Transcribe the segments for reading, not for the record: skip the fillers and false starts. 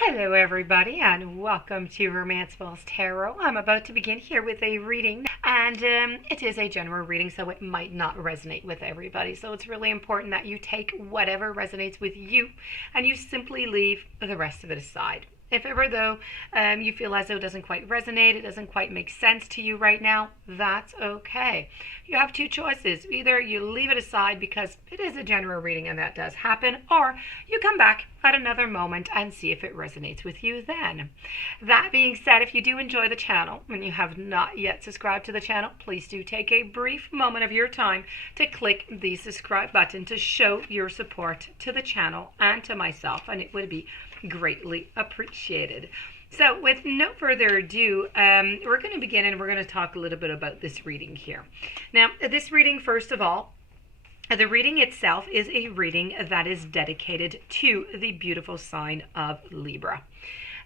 Hello, everybody, and welcome to Romance Falls Tarot. I'm about to begin here with a reading, and it is a general reading, so it might not resonate with everybody. So it's really important that you take whatever resonates with you, and you simply leave the rest of it aside. If ever, though, you feel as though it doesn't quite resonate, it doesn't quite make sense to you right now, that's okay. You have two choices. Either you leave it aside because it is a general reading and that does happen, or you come back at another moment and see if it resonates with you then. That being said, if you do enjoy the channel and you have not yet subscribed to the channel, please do take a brief moment of your time to click the subscribe button to show your support to the channel and to myself, and it would be greatly appreciated. So with no further ado, we're going to begin and we're going to talk a little bit about this reading here. Now, this reading, first of all, the reading itself is a reading that is dedicated to the beautiful sign of Libra.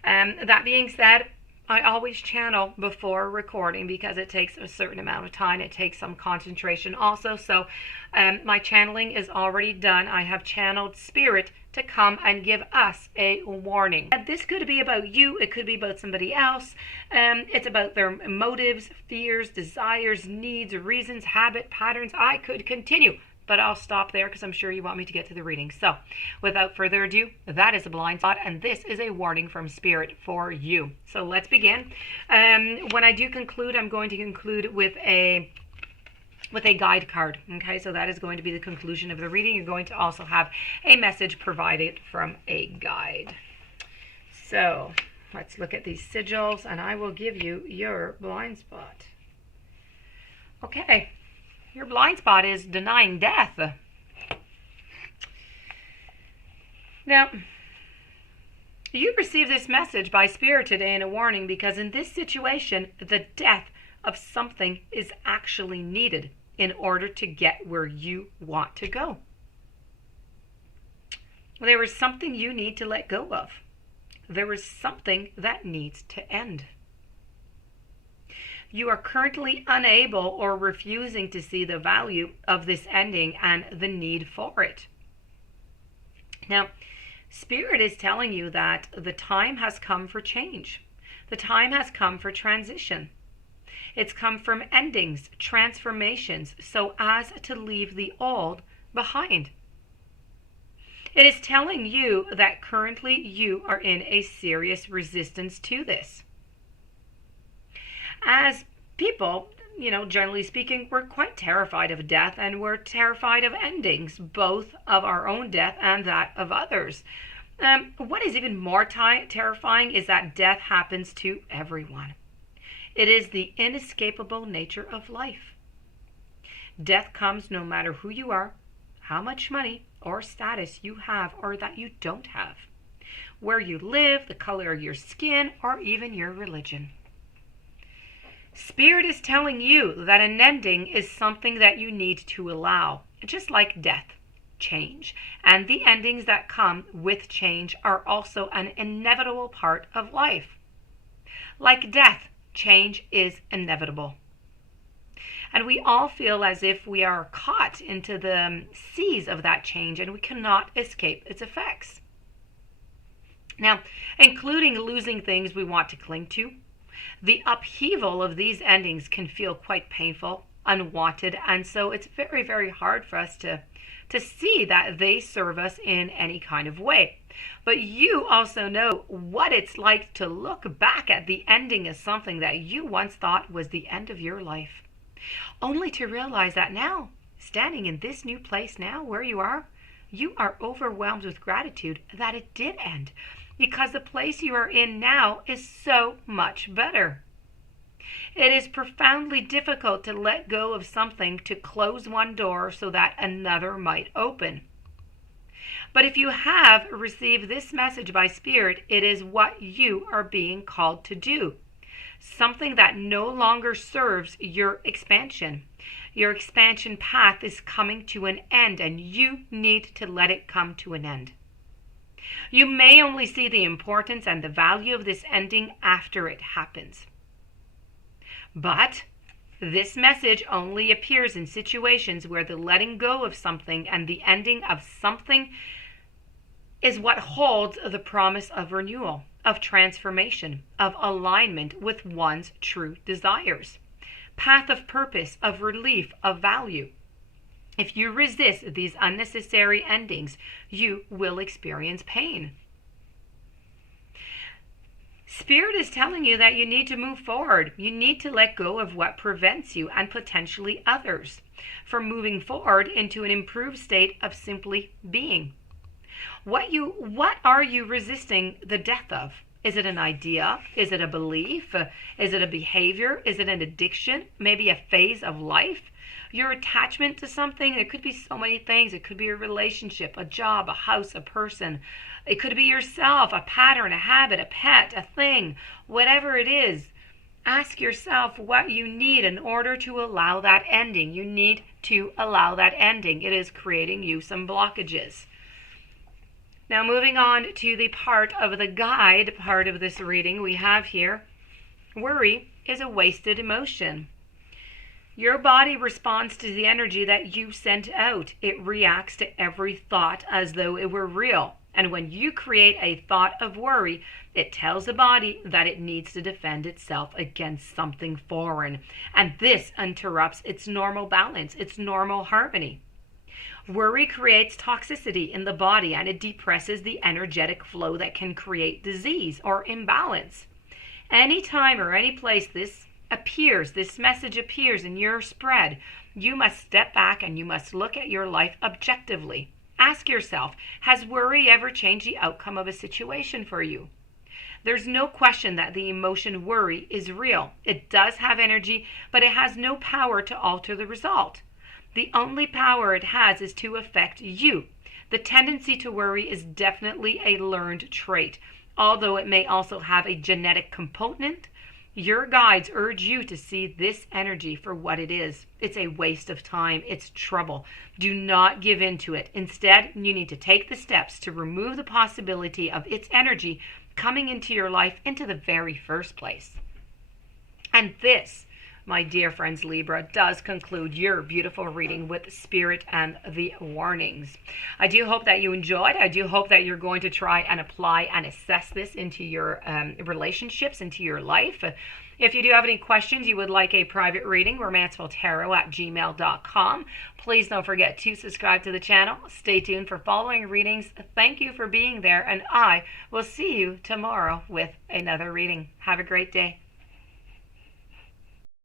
That being said, I always channel before recording because it takes a certain amount of time. It takes some concentration also. So my channeling is already done. I have channeled Spirit to come and give us a warning. This could be about you. It could be about somebody else. It's about their motives, fears, desires, needs, reasons, habit, patterns. I could continue, but I'll stop there because I'm sure you want me to get to the reading. So without further ado, that is a blind spot, and this is a warning from Spirit for you. So let's begin. When I do conclude, I'm going to conclude with a guide card. Okay, so that is going to be the conclusion of the reading. You're going to also have a message provided from a guide. So let's look at these sigils and I will give you your blind spot. Okay. Your blind spot is denying death. Now, you received this message by Spirit today in a warning because in this situation, the death of something is actually needed in order to get where you want to go. There is something you need to let go of. There is something that needs to end. You are currently unable or refusing to see the value of this ending and the need for it. Now, Spirit is telling you that the time has come for change. The time has come for transition. It's come from endings, transformations, so as to leave the old behind. It is telling you that currently you are in a serious resistance to this. As people, generally speaking, we're quite terrified of death and we're terrified of endings, both of our own death and that of others. What is even more terrifying is that death happens to everyone. It is the inescapable nature of life. Death comes no matter who you are, how much money or status you have or that you don't have, where you live, the color of your skin, or even your religion. Spirit is telling you that an ending is something that you need to allow, just like death, change. And the endings that come with change are also an inevitable part of life. Like death, change is inevitable. And we all feel as if we are caught into the seas of that change and we cannot escape its effects. Now, including losing things we want to cling to, the upheaval of these endings can feel quite painful, unwanted, and so it's very, very hard for us to see that they serve us in any kind of way. But you also know what it's like to look back at the ending of something that you once thought was the end of your life, only to realize that now, standing in this new place now where you are overwhelmed with gratitude that it did end, because the place you are in now is so much better. It is profoundly difficult to let go of something, to close one door so that another might open. But if you have received this message by Spirit, it is what you are being called to do. Something that no longer serves your expansion. Your expansion path is coming to an end, and you need to let it come to an end. You may only see the importance and the value of this ending after it happens. But this message only appears in situations where the letting go of something and the ending of something is what holds the promise of renewal, of transformation, of alignment with one's true desires. Path of purpose, of relief, of value. If you resist these unnecessary endings, you will experience pain. Spirit is telling you that you need to move forward. You need to let go of what prevents you and potentially others from moving forward into an improved state of simply being. What are you resisting the death of? Is it an idea? Is it a belief? Is it a behavior? Is it an addiction? Maybe a phase of life? Your attachment to something? It could be so many things. It could be a relationship, a job, a house, a person. It could be yourself, a pattern, a habit, a pet, a thing. Whatever it is, ask yourself what you need in order to allow that ending. You need to allow that ending. It is creating you some blockages. Now moving on to the part of the guide part of this reading we have here. Worry is a wasted emotion. Your body responds to the energy that you sent out. It reacts to every thought as though it were real. And when you create a thought of worry, it tells the body that it needs to defend itself against something foreign. And this interrupts its normal balance, its normal harmony. Worry creates toxicity in the body and it depresses the energetic flow that can create disease or imbalance. Anytime or any place this message appears in your spread, you must step back and you must look at your life objectively. Ask yourself, has worry ever changed the outcome of a situation for you? There's no question that the emotion worry is real. It does have energy, but it has no power to alter the result. The only power it has is to affect you. The tendency to worry is definitely a learned trait, although it may also have a genetic component. Your guides urge you to see this energy for what it is. It's a waste of time. It's trouble. Do not give in to it. Instead, you need to take the steps to remove the possibility of its energy coming into your life into the very first place. And this, my dear friends Libra, does conclude your beautiful reading with Spirit and the warnings. I do hope that you enjoyed. I do hope that you're going to try and apply and assess this into your relationships, into your life. If you do have any questions, you would like a private reading, romancefultarot@gmail.com. Please don't forget to subscribe to the channel. Stay tuned for following readings. Thank you for being there, and I will see you tomorrow with another reading. Have a great day.